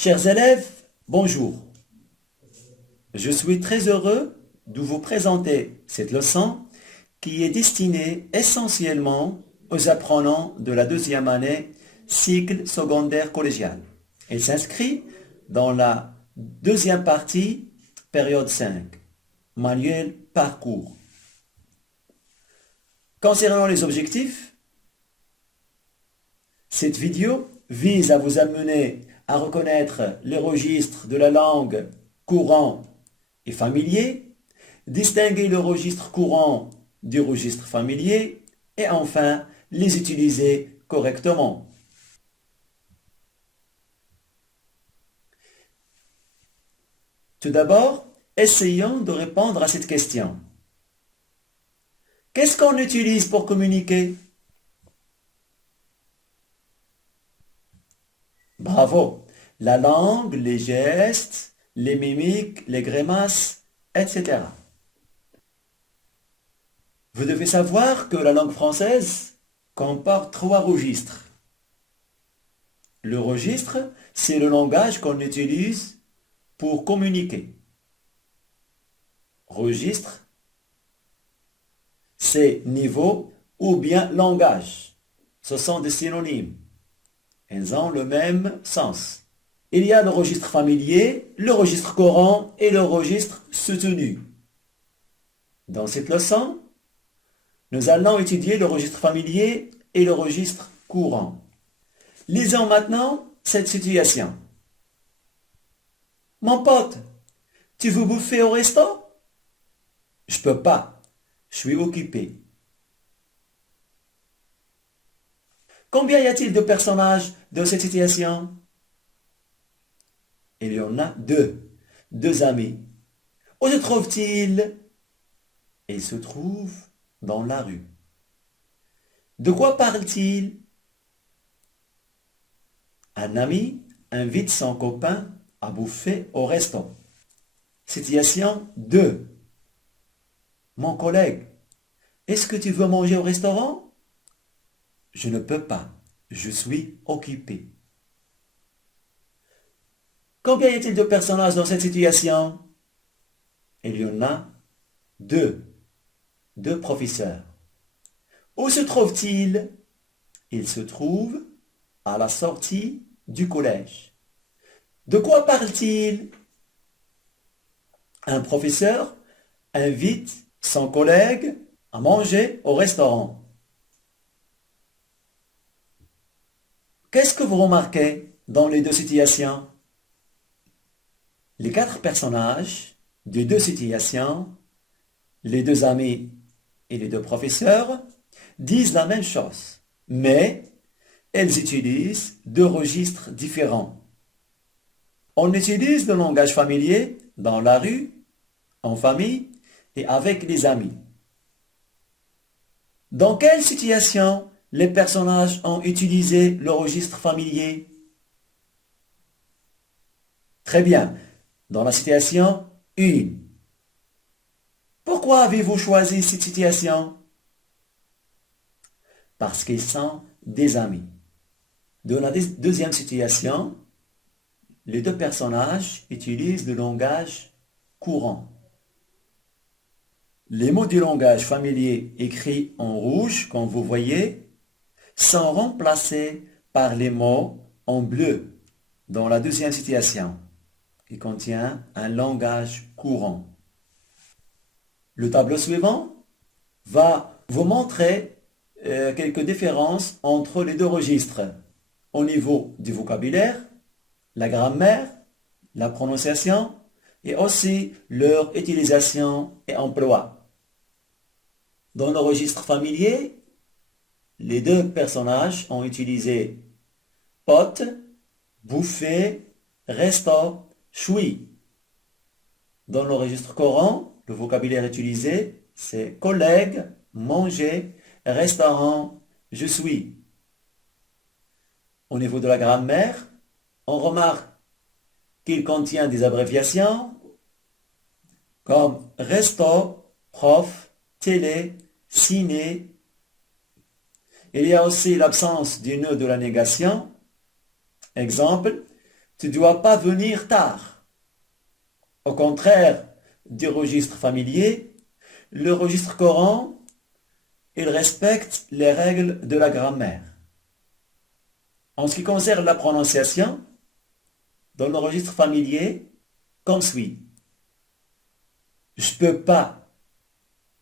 Chers élèves, bonjour. Je suis très heureux de vous présenter cette leçon qui est destinée essentiellement aux apprenants de la deuxième année cycle secondaire collégial. Elle s'inscrit dans la deuxième partie, période 5, manuel parcours. Concernant les objectifs, cette vidéo vise à vous amener à reconnaître les registres de la langue courant et familier, distinguer le registre courant du registre familier et enfin les utiliser correctement. Tout d'abord, essayons de répondre à cette question. Qu'est-ce qu'on utilise pour communiquer? Bravo! La langue, les gestes, les mimiques, les grimaces, etc. Vous devez savoir que la langue française comporte 3 registres. Le registre, c'est le langage qu'on utilise pour communiquer. Registre, c'est niveau ou bien langage. Ce sont des synonymes. Elles ont le même sens. Il y a le registre familier, le registre courant et le registre soutenu. Dans cette leçon, nous allons étudier le registre familier et le registre courant. Lisons maintenant cette situation. Mon pote, tu veux bouffer au resto? Je peux pas, je suis occupé. Combien y a-t-il de personnages dans cette situation? Il y en a 2. 2 amis. Où se trouve-t-il? Il se trouve dans la rue. De quoi parle-t-il? Un ami invite son copain à bouffer au resto. Situation 2. Mon collègue, est-ce que tu veux manger au restaurant? Je ne peux pas, je suis occupé. Combien y a-t-il de personnages dans cette situation? Il y en a 2. 2 professeurs. Où se trouve-t-il? Il se trouve à la sortie du collège. De quoi parle-t-il? Un professeur invite son collègue à manger au restaurant. Qu'est-ce que vous remarquez dans les 2 situations? Les 4 personnages des 2 situations, les 2 amis et les 2 professeurs, disent la même chose, mais elles utilisent 2 registres différents. On utilise le langage familier dans la rue, en famille et avec les amis. Dans quelle situation les personnages ont utilisé le registre familier? Très bien. Dans la situation 1. Pourquoi avez-vous choisi cette situation? Parce qu'ils sont des amis. Dans la deuxième situation, les 2 personnages utilisent le langage courant. Les mots du langage familier écrits en rouge, comme vous voyez, sont remplacés par les mots en bleu dans la deuxième situation, qui contient un langage courant. Le tableau suivant va vous montrer quelques différences entre les 2 registres au niveau du vocabulaire, la grammaire, la prononciation et aussi leur utilisation et emploi. Dans le registre familier, les 2 personnages ont utilisé pote, bouffer, resto, choui. Dans le registre courant, le vocabulaire utilisé, c'est collègue, manger, restaurant, je suis. Au niveau de la grammaire, on remarque qu'il contient des abréviations comme resto, prof, télé, ciné. Il y a aussi l'absence du nœud de la négation. Exemple, tu ne dois pas venir tard. Au contraire du registre familier, le registre courant, il respecte les règles de la grammaire. En ce qui concerne la prononciation, dans le registre familier, comme suit. Je peux pas,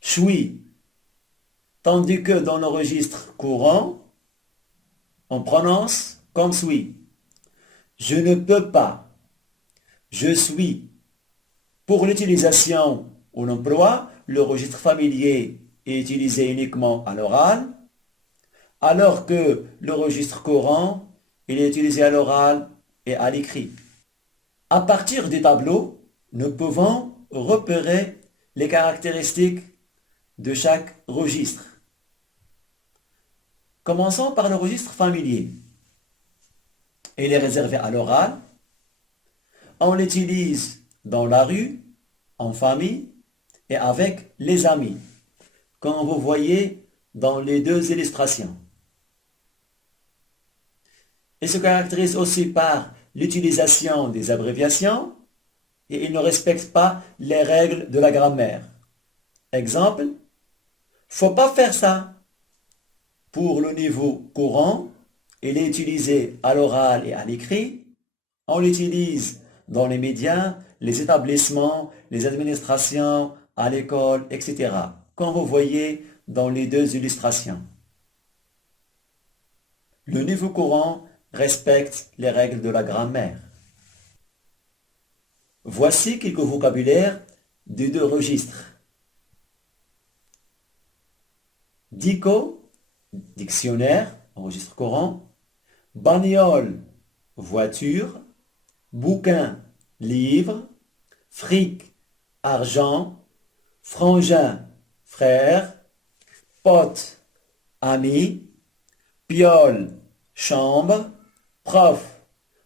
suis. Tandis que dans le registre courant, on prononce comme suit. Je ne peux pas, je suis. Pour l'utilisation ou l'emploi, le registre familier est utilisé uniquement à l'oral, alors que le registre courant, il est utilisé à l'oral et à l'écrit. À partir des tableaux, nous pouvons repérer les caractéristiques de chaque registre. Commençons par le registre familier. Il est réservé à l'oral. On l'utilise dans la rue, en famille et avec les amis, comme vous voyez dans les deux illustrations. Il se caractérise aussi par l'utilisation des abréviations et il ne respecte pas les règles de la grammaire. Exemple, faut pas faire ça. Pour le niveau courant, il est utilisé à l'oral et à l'écrit. On l'utilise dans les médias, les établissements, les administrations, à l'école, etc. Comme vous voyez dans les deux illustrations. Le niveau courant respecte les règles de la grammaire. Voici quelques vocabulaires des deux registres. Dico, dictionnaire, registre courant. Bagnole, voiture. Bouquin, livre. Fric, argent. Frangin, frère. Pote, ami. Piole, chambre. Prof,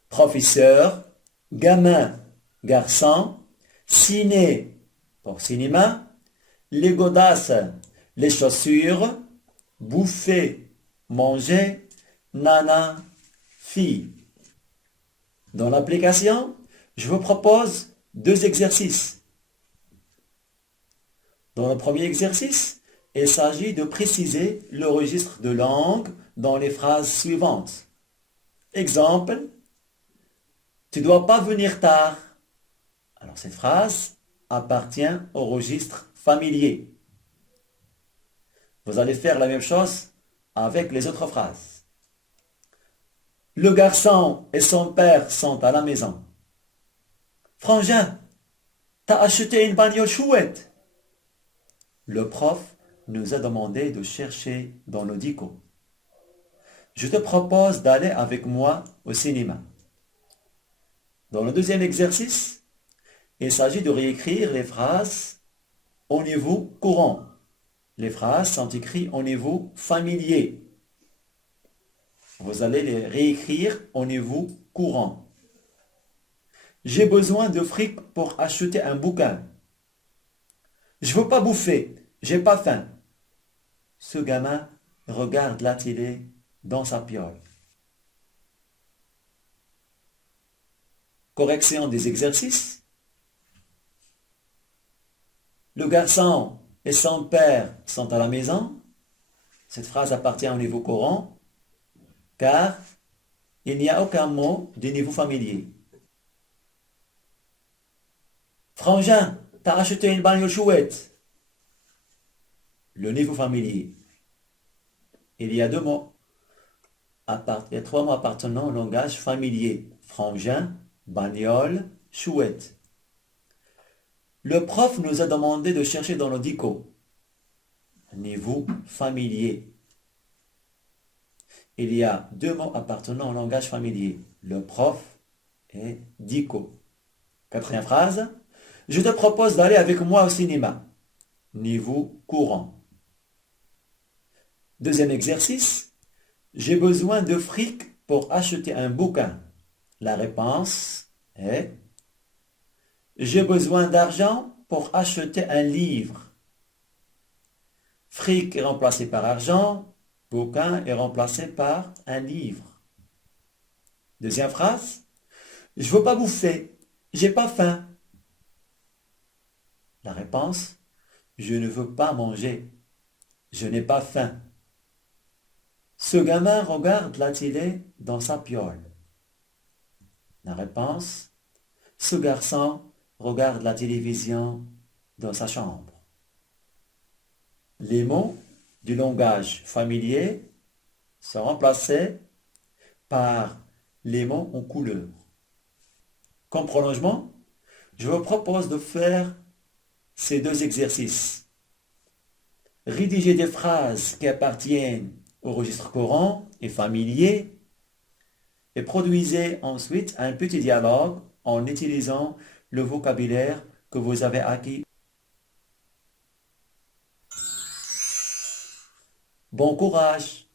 professeur. Gamin, garçon. Ciné, pour cinéma. Les godasses, les chaussures. Bouffer, manger. Nana, fille. Dans l'application, je vous propose deux exercices. Dans le premier exercice, il s'agit de préciser le registre de langue dans les phrases suivantes. Exemple, tu ne dois pas venir tard. Alors cette phrase appartient au registre familier. Vous allez faire la même chose avec les autres phrases. Le garçon et son père sont à la maison. Frangin, t'as acheté une bagnole chouette. Le prof nous a demandé de chercher dans le dico. Je te propose d'aller avec moi au cinéma. Dans le deuxième exercice, il s'agit de réécrire les phrases au niveau courant. Les phrases sont écrites au niveau familier. Vous allez les réécrire au niveau courant. J'ai besoin de fric pour acheter un bouquin. Je veux pas bouffer, j'ai pas faim. Ce gamin regarde la télé dans sa piole. Correction des exercices. Le garçon et son père sont à la maison. Cette phrase appartient au niveau courant, car il n'y a aucun mot du niveau familier. Frangin, t'as acheté une bagnole chouette. Le niveau familier. Il y a deux mots. Il y a trois mots appartenant au langage familier. Frangin, bagnole, chouette. Le prof nous a demandé de chercher dans le dico. Niveau familier. Il y a deux mots appartenant au langage familier. Le prof et dico. Quatrième phrase. Je te propose d'aller avec moi au cinéma. Niveau courant. Deuxième exercice. J'ai besoin de fric pour acheter un bouquin. La réponse est j'ai besoin d'argent pour acheter un livre. Fric est remplacé par argent, bouquin est remplacé par un livre. Deuxième phrase. Je veux pas bouffer. J'ai pas faim. La réponse, je ne veux pas manger. Je n'ai pas faim. Ce gamin regarde la télé dans sa piole. La réponse, ce garçon regarde la télévision dans sa chambre. Les mots du langage familier sont remplacés par les mots en couleur. Comme prolongement, je vous propose de faire ces deux exercices. Rédigez des phrases qui appartiennent au registre courant et familier et produisez ensuite un petit dialogue en utilisant le vocabulaire que vous avez acquis. Bon courage!